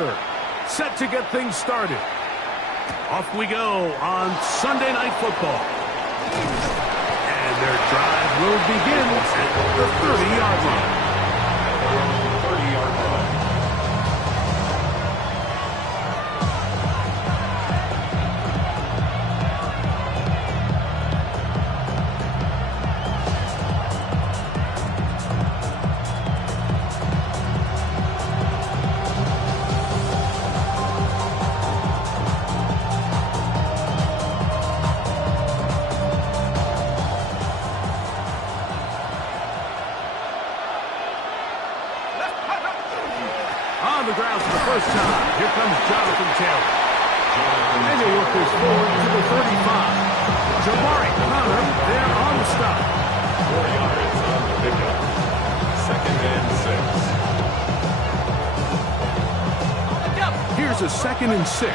blocker. Set to get things started. Off we go on Sunday Night Football. And their drive will begin at the 30-yard line. 30-yard line. On the ground for the first time. Here comes Jonathan Taylor. And they work this forward to the 35. Jamari Connor there on the stop. 4 yards on the pickup. 2nd and 6. Here's a 2nd and 6.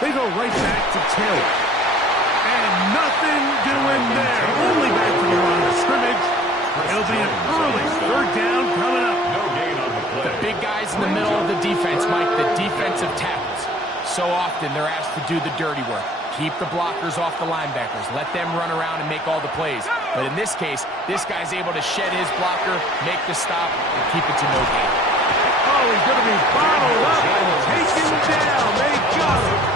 They go right back to Taylor. Nothing doing there. Only back to the line of scrimmage. It'll be an early 3rd down coming up. No gain on the play. The big guys in the middle of the defense, Mike, the defensive tackles. So often they're asked to do the dirty work. Keep the blockers off the linebackers. Let them run around and make all the plays. But in this case, this guy's able to shed his blocker, make the stop, and keep it to no gain. Oh, he's going to be bottled up and taken down. They got him.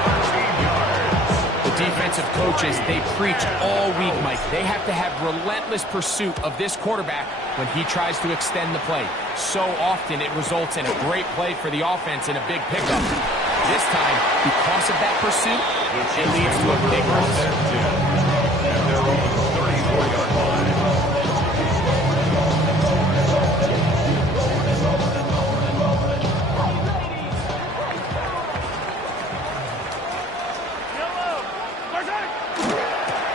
Defensive coaches, they preach all week, Mike. They have to have relentless pursuit of this quarterback when he tries to extend the play. So often it results in a great play for the offense and a big pickup. This time, because of that pursuit, it leads to a big loss. And they're on the 34-yard line.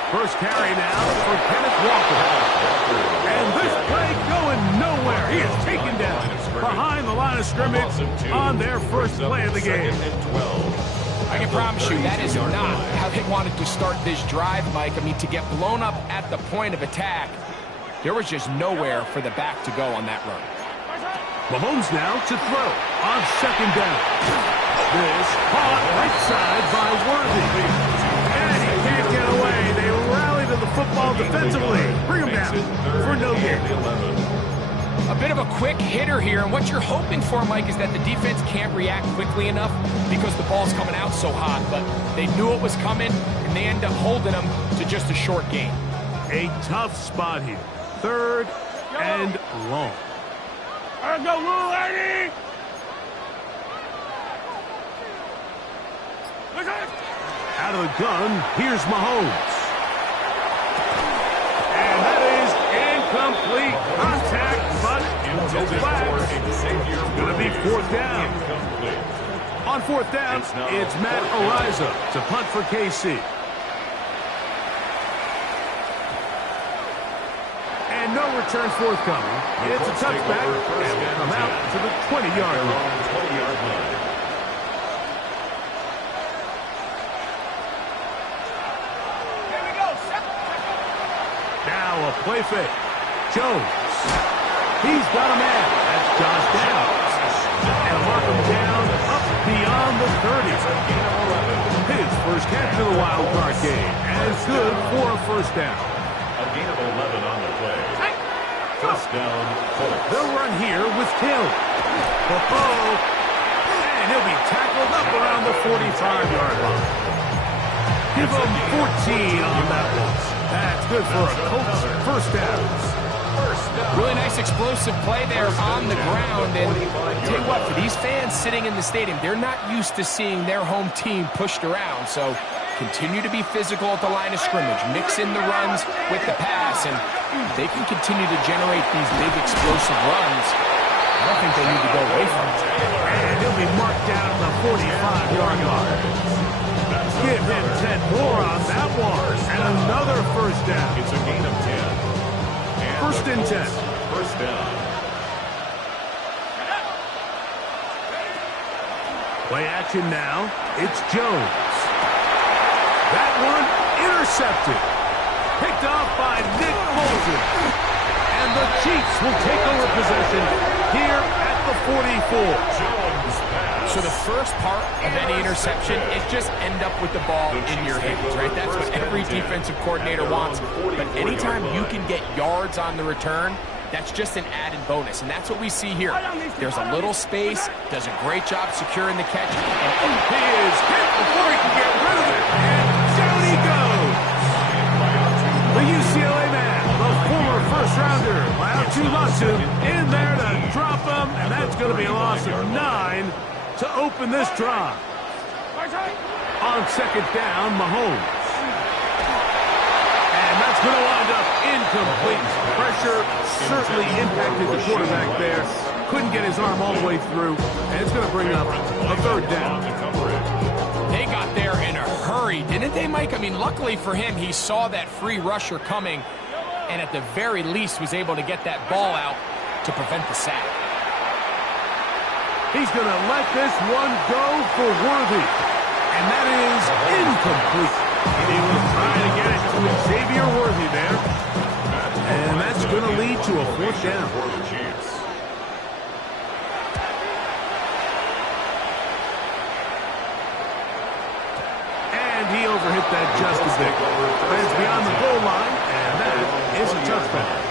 First carry now for Kenneth Walker. And this play going nowhere. He is taken down behind the line of scrimmage on their first play of the game. I can promise you that is not how they wanted to start this drive, Mike. I mean, to get blown up at the point of attack, there was just nowhere for the back to go on that run. Mahomes now to throw on 2nd down. This caught right side by Worthy. And he can't get away. They rally to the football defensively. Bring him down for no gain. A bit of a quick hitter here, and what you're hoping for, Mike, is that the defense can't react quickly enough because the ball's coming out so hot, but they knew it was coming, and they end up holding them to just a short gain. A tough spot here. 3rd and long. Let's go, little lady! Out of the gun, here's Mahomes. And that is incomplete contact, but no flags. It's going to be 4th down. On 4th down, it's Matt Ariza to punt for KC. And no return forthcoming. It's a touchback, and will come out to the 20-yard line. Now a play fake. Jones. He's got a man. That's Josh Downs. And mark him down up beyond the 30. His first catch of the Wildcard game. And good for a 1st down. A gain of 11 on the play. 1st down, Colts. They'll run here with Taylor. And he'll be tackled up around the 45-yard line. Give him 14 on that one. That's good for a Colts 1st down. Really nice explosive play there on the ground. And tell you what, for these fans sitting in the stadium, they're not used to seeing their home team pushed around. So continue to be physical at the line of scrimmage. Mix in the runs with the pass, and they can continue to generate these big explosive runs. I don't think they need to go away from it. And he'll be marked down at the 45-yard line. Give him 10 more on that one. And another 1st down. It's a gain of 10. 1st and 10. 1st down. Play action now. It's Jones. That one intercepted. Picked off by Nick misses. And the Chiefs will take over possession here at the 44. So the first part of any interception is just end up with the ball in your hands, right? That's what every defensive coordinator wants. But anytime you can get yards on the return, that's just an added bonus, and that's what we see here. There's a little space, does a great job securing the catch, and he is hit before he can get rid of it, and down he goes. The UCLA man, the former first-rounder, allowed too much in there to drop him, and that's going to be a loss of 9 to open this drive. On second down, Mahomes. And that's going to wind up incomplete. Pressure certainly impacted the quarterback there. Couldn't get his arm all the way through, and it's going to bring up a third down. They got there in a hurry, didn't they, Mike? I mean, luckily for him, he saw that free rusher coming, and at the very least was able to get that ball out to prevent the sack. He's going to let this one go for Worthy, and that is incomplete. He was trying to get it to Xavier Worthy there, and that's going to lead to a fourth down. And he overhit that just a bit. Lands beyond the goal line, and that is a touchdown.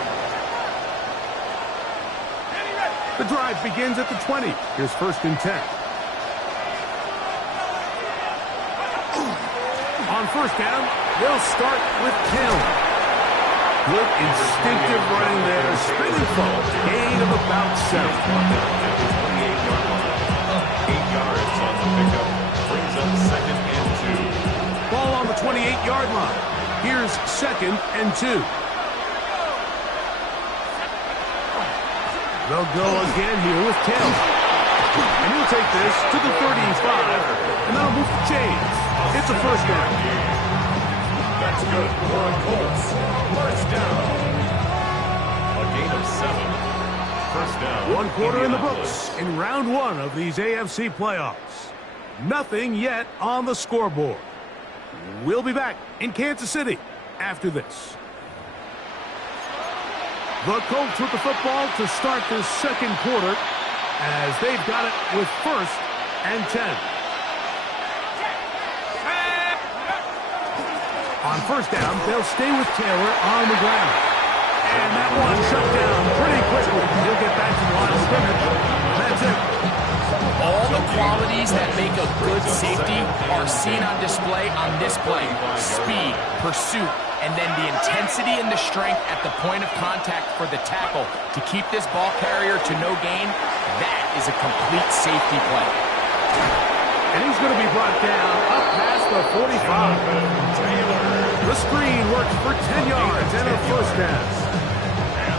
The drive begins at the 20. Here's first and 10. On first down, they'll start with Taylor. Good instinctive running there. Spinning forward. Gain of about 7. 8 yards on the pickup. Brings up second and 2. Ball on the 28-yard line. Here's second and 2. They'll go again here with Taylor. And he'll take this to the 35, and that'll move the chains. It's a first down. That's good for the Colts. First down. A gain of 7. First down. One quarter in the books in round 1 of these AFC playoffs. Nothing yet on the scoreboard. We'll be back in Kansas City after this. The Colts with the football to start this second quarter as they've got it with first and 10. On first down, they'll stay with Taylor on the ground. And that one shut down pretty quickly. He'll get back to the line of scrimmage. That's it. All the qualities that make a good safety are seen on display on this play. Speed, pursuit, and then the intensity and the strength at the point of contact for the tackle to keep this ball carrier to no gain. That is a complete safety play. And he's going to be brought down up past the 45. The screen works for 10 yards and a first down.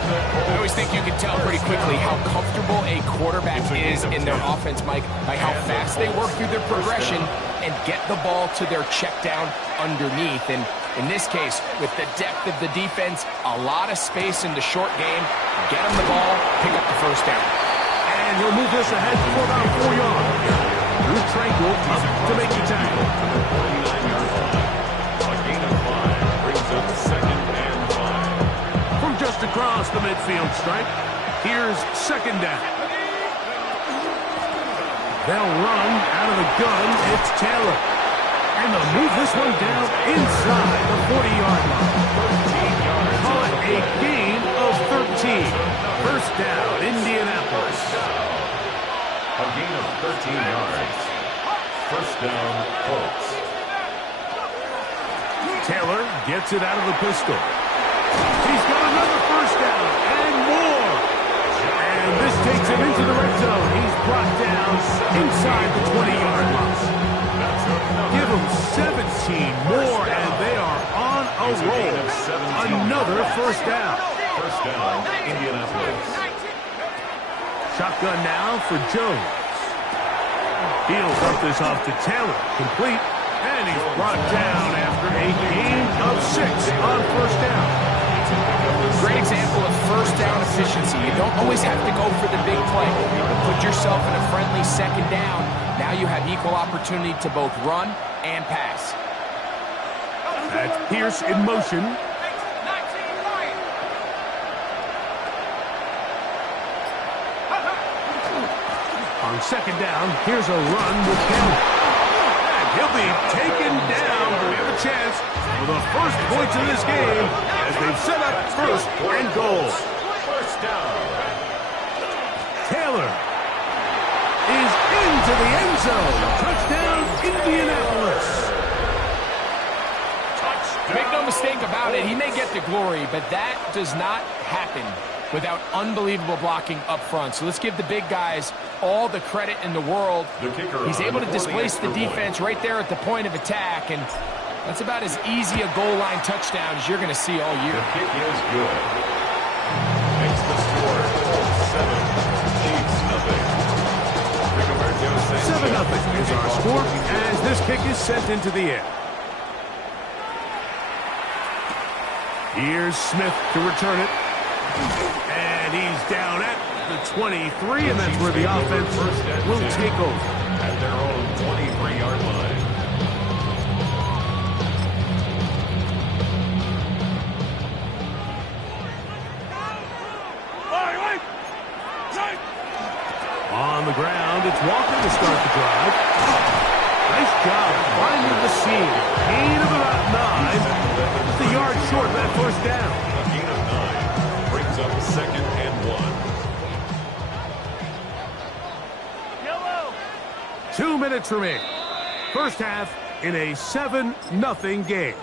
I always think you can tell pretty quickly how comfortable a quarterback is in their offense, Mike, by how fast they work through their progression and get the ball to their check down underneath. And in this case, with the depth of the defense, a lot of space in the short game, get him the ball, pick up the first down. And he'll move this ahead for about 4 yards. Luke Tranquil up to make the tackle. A gain of 5 brings up second and 5. From just across the midfield stripe, here's second down. They'll run out of the gun. It's Taylor. And they'll move this one down inside the 40-yard line. Call it a gain of 13. First down, Indianapolis. A gain of 13 yards. First down, Colts. Taylor gets it out of the pistol. He's got another first down and more. And this takes him into the red zone. He's brought down inside the 20-yard line. Give them 17 more, and they are on a roll. Another first down. First down, Indianapolis. Shotgun now for Jones. He'll dump this off to Taylor. Complete. And he's brought down after a gain of 6 on first down. Great example of first down efficiency. You don't always have to go for the big play. Put yourself in a friendly second down. Now you have equal opportunity to both run and pass. That's Pierce in motion. On second down, here's a run with Taylor. And he'll be taken down. We have a chance for the first points of this game as they've set up first and goal. First down. Taylor is into the end zone. Touchdown, Indianapolis. Make no mistake about it, he may get the glory, but that does not happen without unbelievable blocking up front. So let's give the big guys all the credit in the world. He's able to displace the defense right there at the point of attack, and that's about as easy a goal line touchdown as you're going to see all year. The kick is good. Makes the score 7-0. 7-0 is our score as this kick is sent into the air. Here's Smith to return it. And he's down at the 23, and that's where the offense will take over. At their own 23-yard line. On the ground, it's Walker to start the drive. Nice job finding the seam. Gain of about 9. Just a yard short of that first down. A gain of 9 brings up second and 1. 2 minutes remaining. First half in a 7-0 game.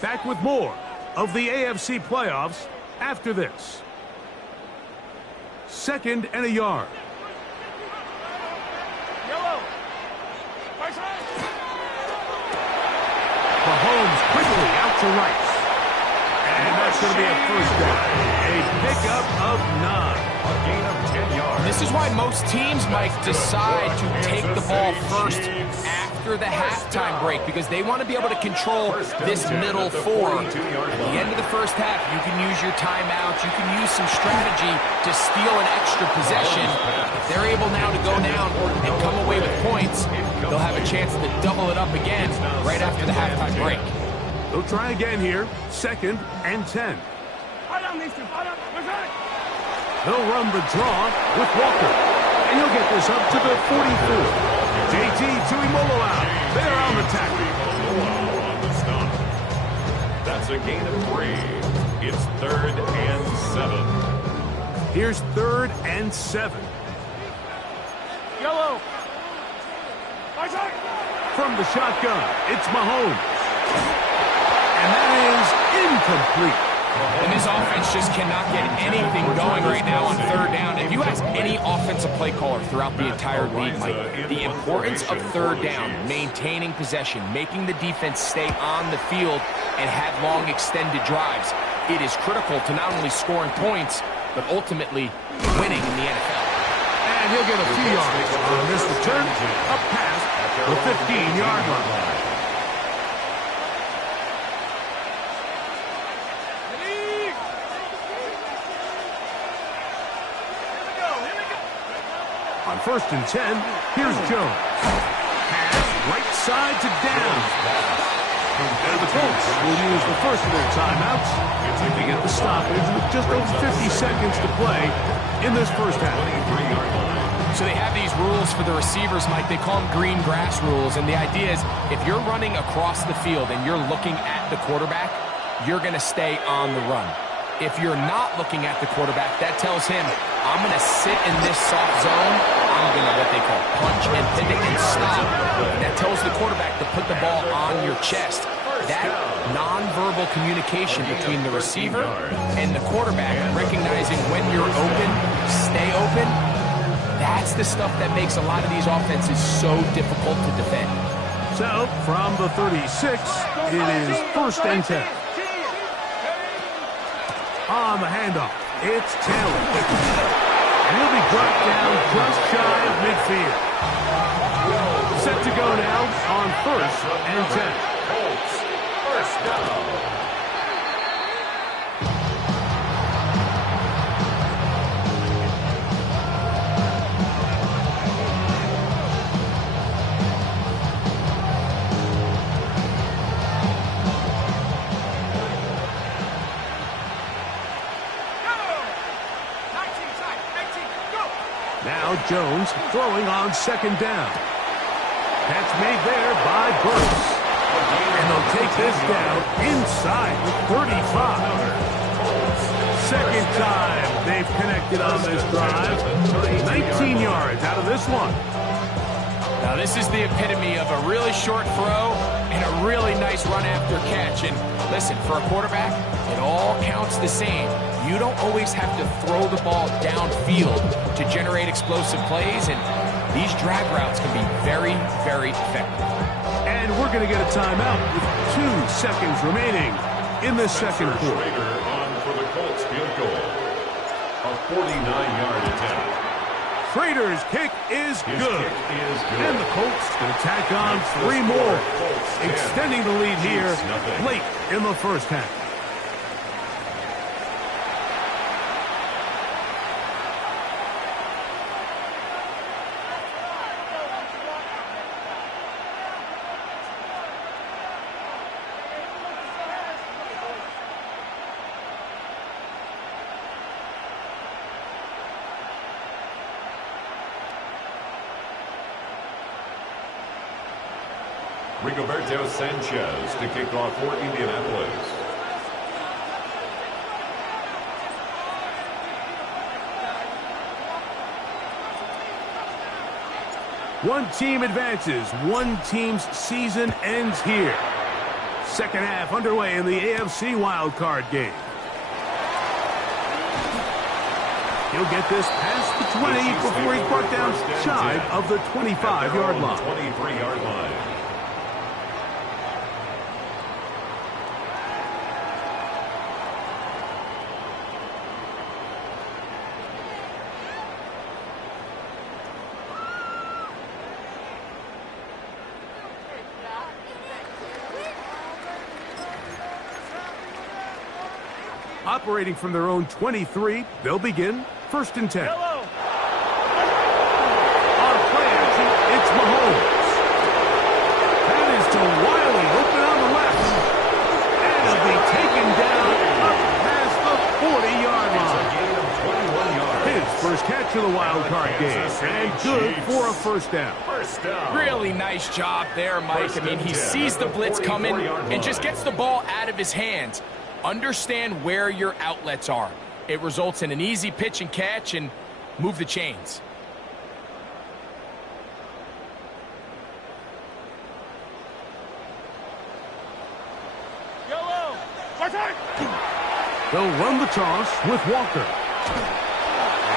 Back with more of the AFC playoffs after this. Second and a yard. Mahomes quickly out to Rice. And that's going to be a first down. A pickup of 9. A gain of 10 yards. This is why most teams, Mike, decide to take the ball first after the halftime break, because they want to be able to control this middle four. At the end of the first half, you can use your timeouts, you can use some strategy to steal an extra possession. If they're able now to go down and come away with points, they'll have a chance to double it up again right after the halftime break. They'll try again here. Second and 10. They'll run the draw with Walker. And he'll get this up to the 44. JT Tuimoloau there on the tackle. On the stop. That's a gain of 3. It's third and 7. Here's third and 7. Yellow. From the shotgun, it's Mahomes. And that is incomplete. And this offense just cannot get anything going right now on third down. If you ask any offensive play caller throughout the entire league, Mike, the importance of third down, maintaining possession, making the defense stay on the field and have long extended drives, it is critical to not only scoring points, but ultimately winning in the NFL. And he'll get a few yards on this return, up past the 15-yard line. On first and 10, here's Jones. Pass right side to Downs. And the Colts will use the first of their timeouts to get the stoppage with just over 50 seconds to play in this first half. So they have these rules for the receivers, Mike. They call them green grass rules. And the idea is if you're running across the field and you're looking at the quarterback, you're going to stay on the run. If you're not looking at the quarterback, that tells him, I'm going to sit in this soft zone. I'm going to what they call punch and pivot and stop. And that tells the quarterback to put the ball on your chest. That nonverbal communication between the receiver and the quarterback, recognizing when you're open, stay open, that's the stuff that makes a lot of these offenses so difficult to defend. So, from the 36, it is first and 10. On the handoff, it's Taylor. And he'll be brought down just shy of midfield. Set to go now on first and 10. Colts, first down. Now Jones throwing on second down. Catch made there by Burks. And they'll take this down inside the 35. Second time they've connected on this drive. 19 yards out of this one. Now this is the epitome of a really short throw and a really nice run after catch. And listen, for a quarterback, it all counts the same. You don't always have to throw the ball downfield to generate explosive plays, and these drag routes can be very, very effective. And we're going to get a timeout with 2 seconds remaining in the second quarter. On for the Colts field goal. A 49-yard attempt. Schrader's kick is good. And the Colts going to tack on 3 more, extending the lead here late in the first half. Rigoberto Sanchez to kick off for Indianapolis. One team advances. One team's season ends here. Second half underway in the AFC Wildcard game. He'll get this past the 20 before he's brought down shy of the 25-yard line. 23-yard line. Operating from their own 23, they'll begin 1st and 10. On play action, it's Mahomes. That is to Wiley, open on the left. And he'll be taken down up past the 40-yard line. His first catch of the wild card game, and good for a first down. Really nice job there, Mike. I mean, he sees the blitz coming and just gets the ball out of his hands. Understand where your outlets are. It results in an easy pitch and catch and move the chains. They'll run the toss with Walker.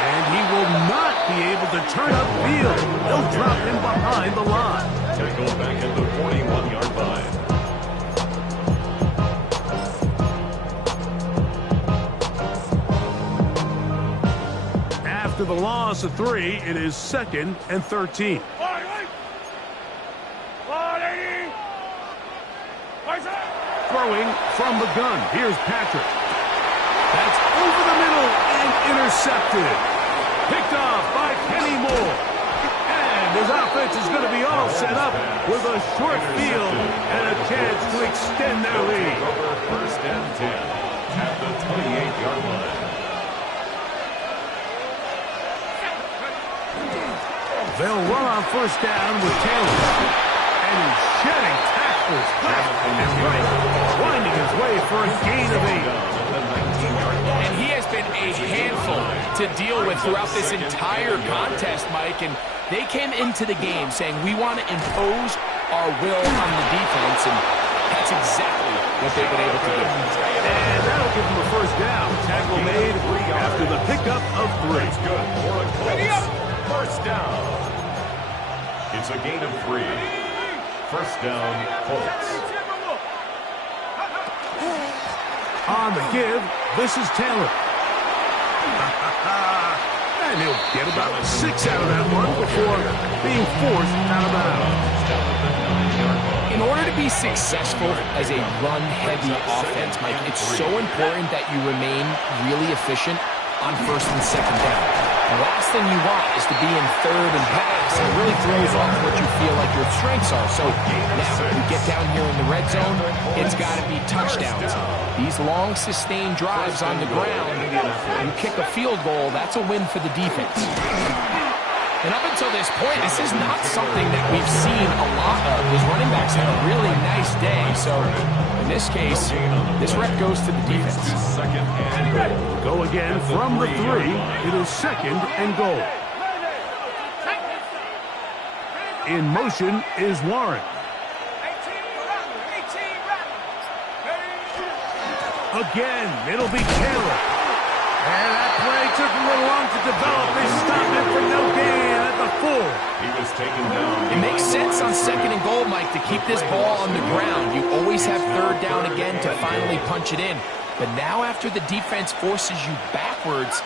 And he will not be able to turn upfield. They'll drop him behind the line. Tackle back at the 41-yard line. After the loss of 3, it is 2nd and 13. Throwing from the gun. Here's Patrick. That's over the middle and intercepted. Picked off by Kenny Moore. And his offense is going to be all set up with a short field and a chance to extend their lead. 1st and 10 at the 28-yard line. They'll run on 1st down with Taylor. And he's shedding tackles left and right, winding his way for a gain of 8. And he has been a handful to deal with throughout this entire contest, Mike. And they came into the game saying, we want to impose our will on the defense. And that's exactly what they've been able to do. And that'll give them a 1st down. Tackle made after the pickup of 3. That's good for a Colts. 1st down. It's a gain of 3. 1st down, Colts. On the give, this is Taylor. And he'll get about 6 out of that one before being forced out of bounds. In order to be successful as a run-heavy offense, Mike, it's so important that you remain really efficient on 1st and 2nd down. The last thing you want is to be in 3rd and pass. It really throws off what you feel like your strengths are. So now we get down here in the red zone, it's got to be touchdowns. These long sustained drives on the ground, you kick a field goal, that's a win for the defense. And up until this point, this is not something that we've seen a lot of. His running backs had a really nice day. So in this case, this rep goes to the defense. Second and goal. Go again from the 3. It is second and goal. In motion is Warren. Again, it'll be Taylor. And that play took a little long to develop. They stopped it for no gain at the 4. He was taken down. It makes sense on second and goal, Mike, to keep this ball on the ground. You always have third down again to finally punch it in. But now after the defense forces you backwards,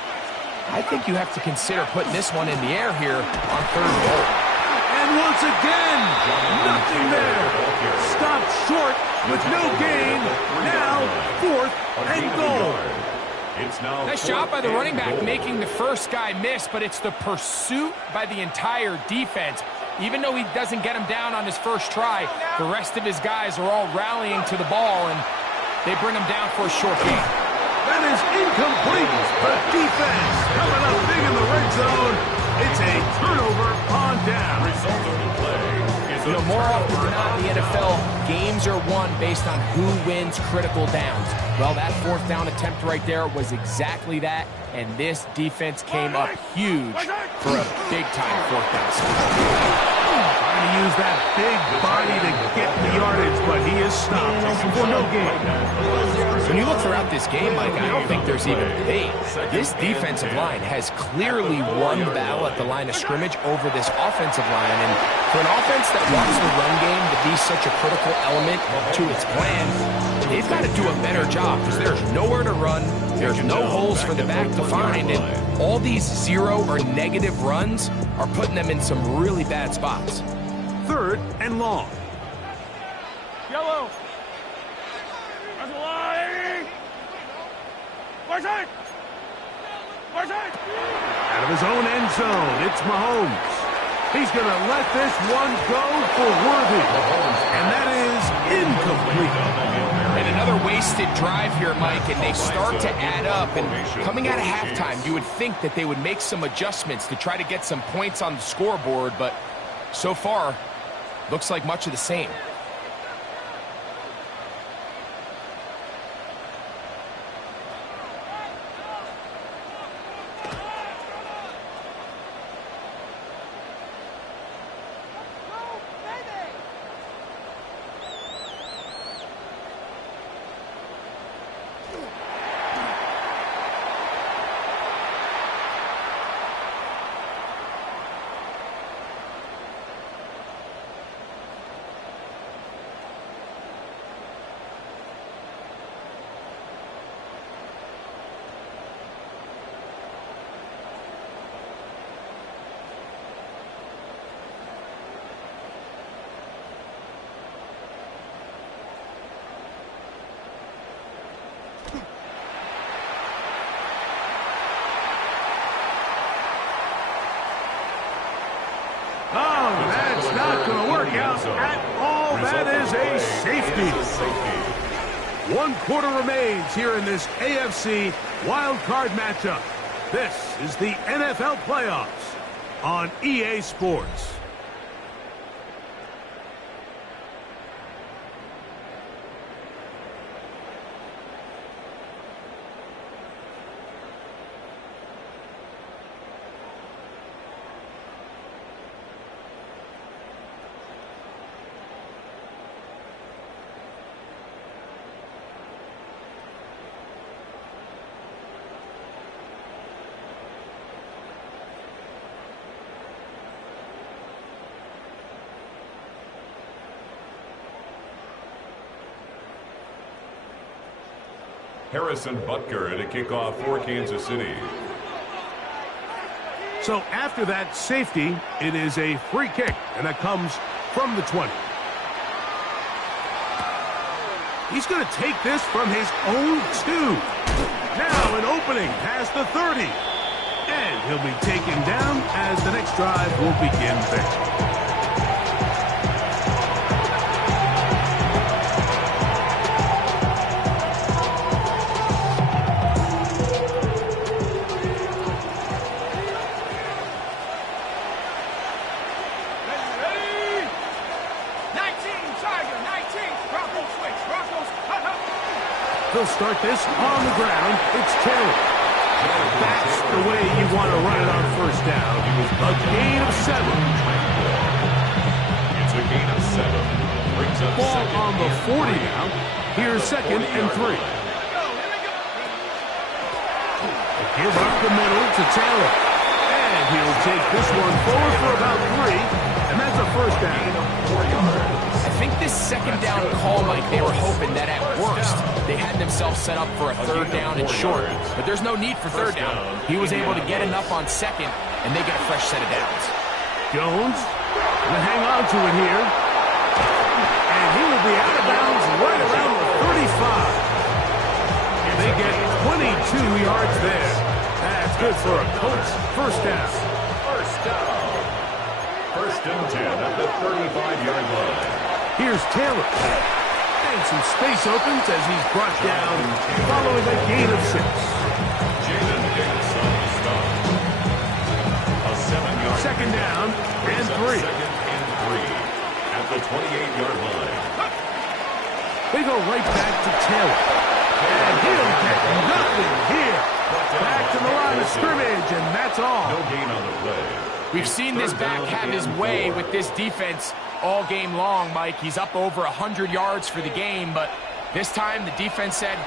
I think you have to consider putting this one in the air here on third and goal. And once again, nothing there. Stopped short with no gain. Now, fourth and goal. Nice job by the running back making the first guy miss, but it's the pursuit by the entire defense. Even though he doesn't get him down on his first try, the rest of his guys are all rallying to the ball, and they bring him down for a short gain. That is incomplete. The defense coming up big in the red zone. It's a turnover on down. Result of the play is You know, more often than not in the NFL, games are won based on who wins critical downs. Well, that fourth down attempt right there was exactly that, and this defense came up huge for a big-time fourth down stop. Trying to use that big body to get the yardage, but he is stopped for no gain. When you look throughout this game, Mike, I don't think there's even debate. This defensive line has clearly won the battle at the line of scrimmage over this offensive line. And for an offense that wants the run game to be such a critical element to its plan, they've got to do a better job because there's nowhere to run, there's no holes for the back to find, and all these zero or negative runs are putting them in some really bad spots. Third and long. Yellow. Out of his own end zone, it's Mahomes. He's going to let this one go for Worthy. And that is incomplete. And another wasted drive here, Mike, and they start to add up. And coming out of halftime, you would think that they would make some adjustments to try to get some points on the scoreboard, but so far, looks like much of the same. That's not going to work out at all. That is a safety. 1 quarter remains here in this AFC Wildcard matchup. This is the NFL playoffs on EA Sports. Harrison Butker to kick off for Kansas City. So after that safety, it is a free kick, and that comes from the 20. He's going to take this from his own 2. Now an opening past the 30. And he'll be taken down as the next drive will begin there. start this on the ground. It's Taylor. That's the way you want to run it on first down. A gain of 7. It's a gain of 7. Brings up Ball second on the 40 now. Here's second and 3. Give up the middle to Taylor. And he'll take this one forward for about 3. And that's a first down. 4 yards. I think this second down call, Mike, they were hoping that at worst they had themselves set up for a third down and short. But there's no need for third down. He was able to get enough on second, and they get a fresh set of downs. Jones will hang on to it here. And he will be out of bounds right around the 35. They get 22 yards there. That's good for a Colts first down. First down. First and 10 at the 35-yard line. Here's Taylor. And some space opens as he's brought down following a gain of 6. Jalen Hicks on the stop. A 7-yard. Second down and 3. Second and 3 at the 28-yard line. They go right back to Taylor. And he'll get nothing here. Back to the line of scrimmage, and that's all. No gain on the play. We've seen this back have his way with this defense all game long, Mike. He's up over 100 yards for the game, but this time the defense said,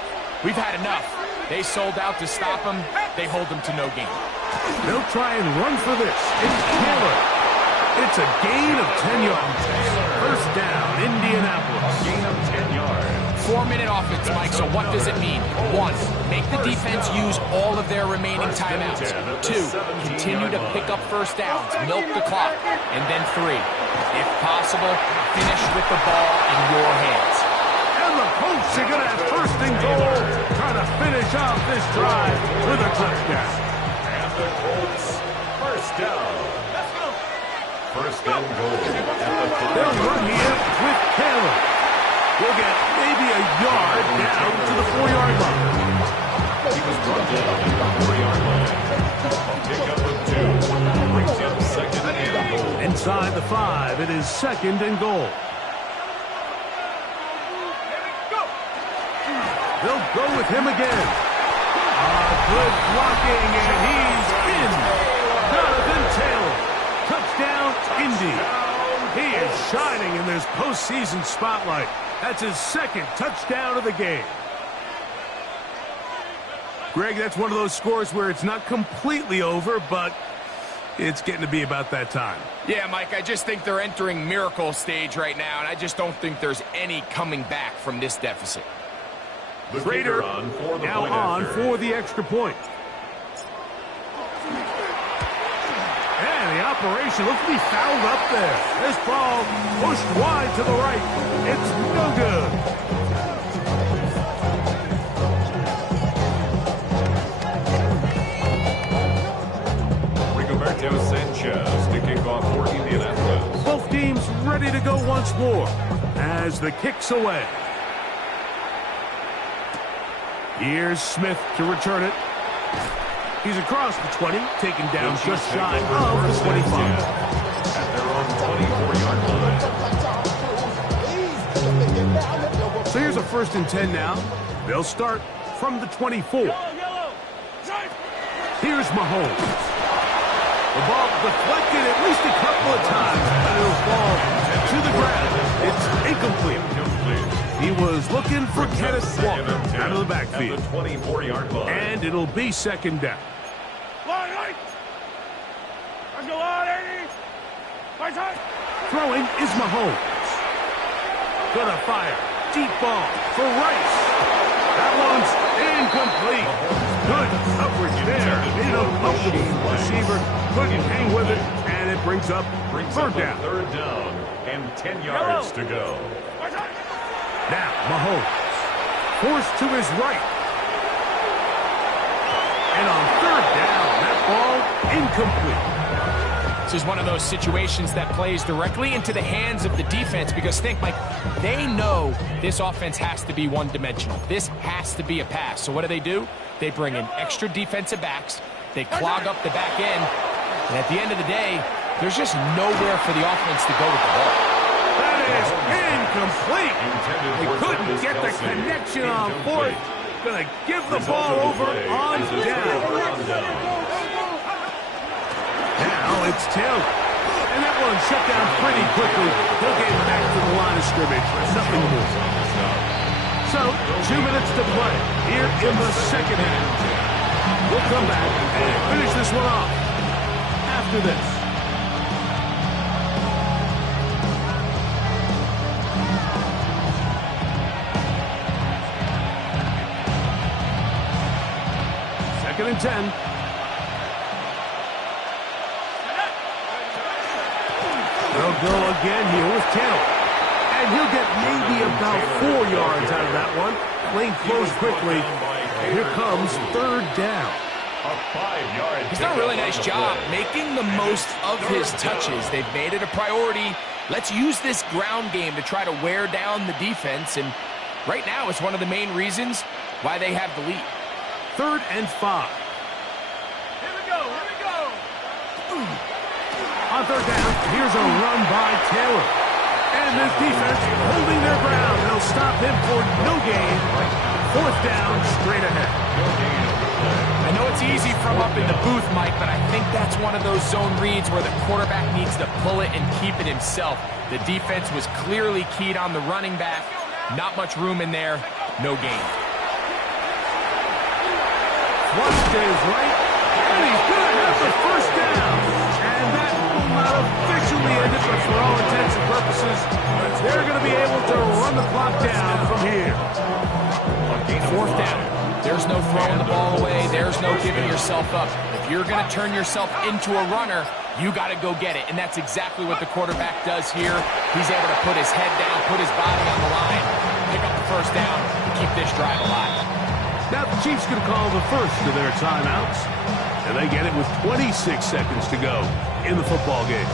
we've had enough. They sold out to stop him. They hold him to no gain. They'll try and run for this. It's Taylor. It's a gain of 10 yards. First down, Indianapolis. A gain of 10 yards. 4-minute offense, Mike, so what does it mean? 1, make the defense use all of their remaining timeouts. 2, continue to pick up first downs, milk the clock. And then 3, if possible, finish with the ball in your hands. And the Colts are going to have first and goal, trying to finish off this drive with a touchdown. And the Colts, first down. First and goal at the 5. They'll run here with Taylor. We'll get maybe a yard down to the 4-yard line. He was brought down at the 4-yard line. A pickup of 2 brings him second and goal. Inside the 5, it is second and goal. They'll go with him again. Good blocking, and he's in. Jonathan Taylor. Touchdown, Indy. He is shining in this postseason spotlight. That's his second touchdown of the game. Greg, that's one of those scores where it's not completely over, but it's getting to be about that time. Yeah, Mike, I just think they're entering miracle stage right now, and I just don't think there's any coming back from this deficit. Raider now on for the extra point. And the operation looks to be fouled up there. This ball pushed wide to the right. It's no good. Rigoberto Sanchez to kick off for Indianapolis. Both teams ready to go once more as the kick's away. Here's Smith to return it. He's across the 20, taken down just shy of the 25. At their own 24-yard line. So here's a first and 10 now. They'll start from the 24. Here's Mahomes. The ball deflected at least a couple of times, and it'll fall to the ground. It's incomplete. He was looking for Kenneth Walker out of the backfield. At the 24-yard line. And it'll be second down. Throwing is Mahomes. Gonna fire. Deep ball for Rice. That one's incomplete. Good coverage there. In a motion. Receiver couldn't hang with it, and it brings up third down. Third down and 10 yards to go. Now Mahomes forced to his right. And on third down, that ball incomplete. This is one of those situations that plays directly into the hands of the defense because think, Mike, they know this offense has to be one-dimensional. This has to be a pass. So what do? They bring in extra defensive backs. They clog up the back end. And at the end of the day, there's just nowhere for the offense to go with the ball. That is incomplete. They couldn't get the connection on fourth. Gonna give the ball over on down. Now it's Taylor. And that one shut down pretty quickly. He'll get back to the line of scrimmage. Nothing more. So, 2 minutes to play here in the second half. We'll come back and finish this one off after this. Second and 10. They'll go again here with Taylor. And he'll get maybe about 4 yards out of that one. Lane flows quickly. And here comes third down. He's done a really nice job making the most of his touches. They've made it a priority. Let's use this ground game to try to wear down the defense. And right now, it's one of the main reasons why they have the lead. 3rd and 5. Here we go. On third down, here's a run by Taylor. And this defense holding their ground. They'll stop him for no gain. 4th down, straight ahead. I know it's easy from up in the booth, Mike, but I think that's one of those zone reads where the quarterback needs to pull it and keep it himself. The defense was clearly keyed on the running back. Not much room in there. No gain. Flushed to his right. And he's going to have the first down. And that will not officially end it, but for all intents and purposes, they're going to be able to run the clock down from here. 4th down. There's no throwing the ball away. There's no giving yourself up. If you're going to turn yourself into a runner, you got to go get it. And that's exactly what the quarterback does here. He's able to put his head down, put his body on the line, pick up the first down, and keep this drive alive. Now the Chiefs can call the first of their timeouts. And they get it with 26 seconds to go in the football game.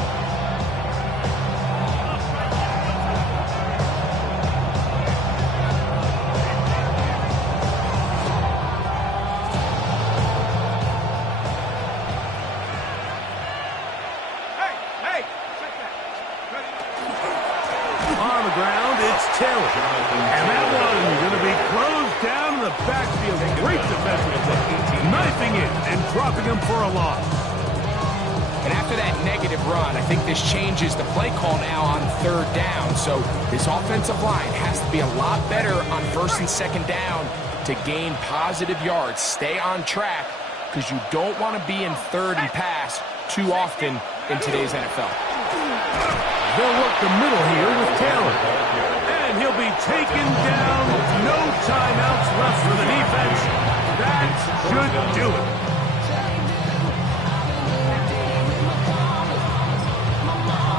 On the ground, it's Taylor. And that one going to be closed down in the backfield. Great defensive play. Knifing it and dropping him for a loss. And after that negative run, I think this changes the play call now on 3rd down. So this offensive line has to be a lot better on 1st and 2nd down to gain positive yards. Stay on track because you don't want to be in 3rd and pass too often in today's NFL. They'll work the middle here with Taylor. And he'll be taken down. No timeouts left for the defense. That should do it.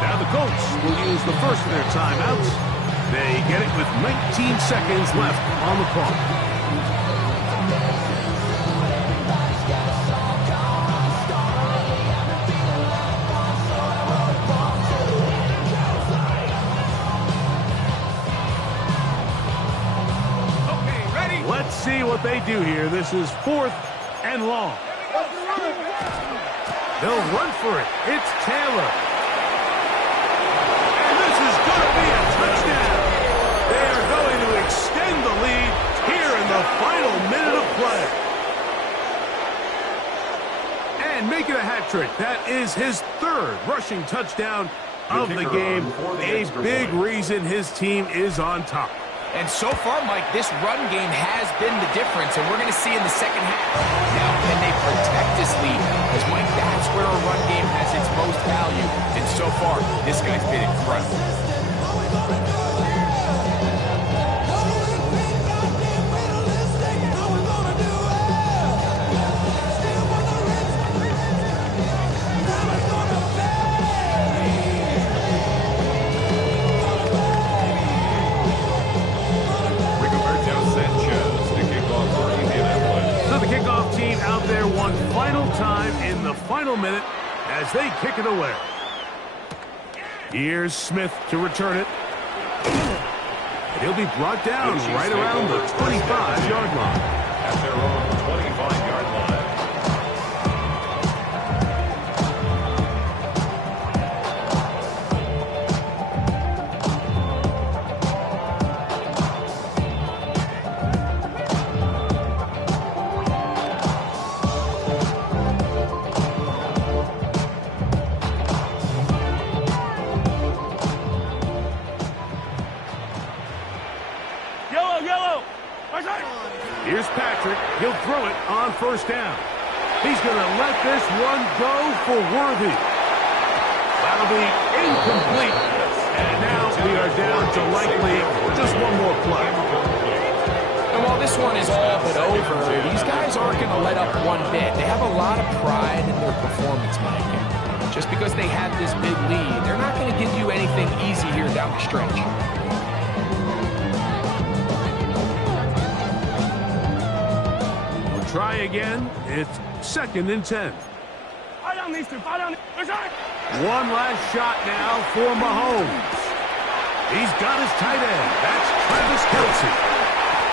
Now the Colts will use the first of their timeouts. They get it with 19 seconds left on the clock. Let's see what they do here. This is 4th and long. They'll run for it. It's Taylor. And this is going to be a touchdown. They are going to extend the lead here in the final minute of play. And make it a hat trick. That is his 3rd rushing touchdown of the game. A big reason his team is on top. And so far, Mike, this run game has been the difference, and we're going to see in the second half. Now, can they protect this lead? Because, Mike, that's where a run game has its most value. And so far, this guy's been incredible. Out there one final time in the final minute as they kick it away. Here's Smith to return it. And he'll be brought down right around the 25-yard line. At their own 25-yard line. first down. He's going to let this one go for Worthy. That'll be incomplete. And now we are down to likely just one more play. And while this one is all but over, these guys aren't going to let up one bit. They have a lot of pride in their performance, Mike. Just because they have this big lead, they're not going to give you anything easy here down the stretch. We'll try again. It's 2nd and 10. Fire down these two. Fire down. One last shot now for Mahomes. He's got his tight end. That's Travis Kelce.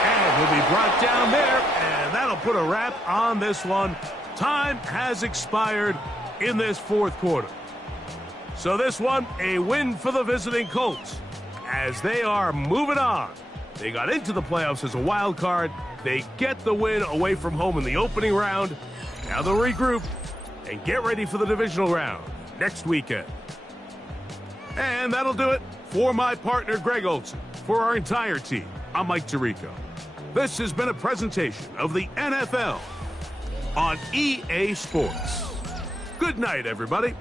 And he'll be brought down there, and that'll put a wrap on this one. Time has expired in this fourth quarter. So this one, a win for the visiting Colts as they are moving on. They got into the playoffs as a wild card. They get the win away from home in the opening round. Now they'll regroup and get ready for the divisional round next weekend. And that'll do it for my partner, Greg Olson. For our entire team, I'm Mike Tirico. This has been a presentation of the NFL on EA Sports. Good night, everybody.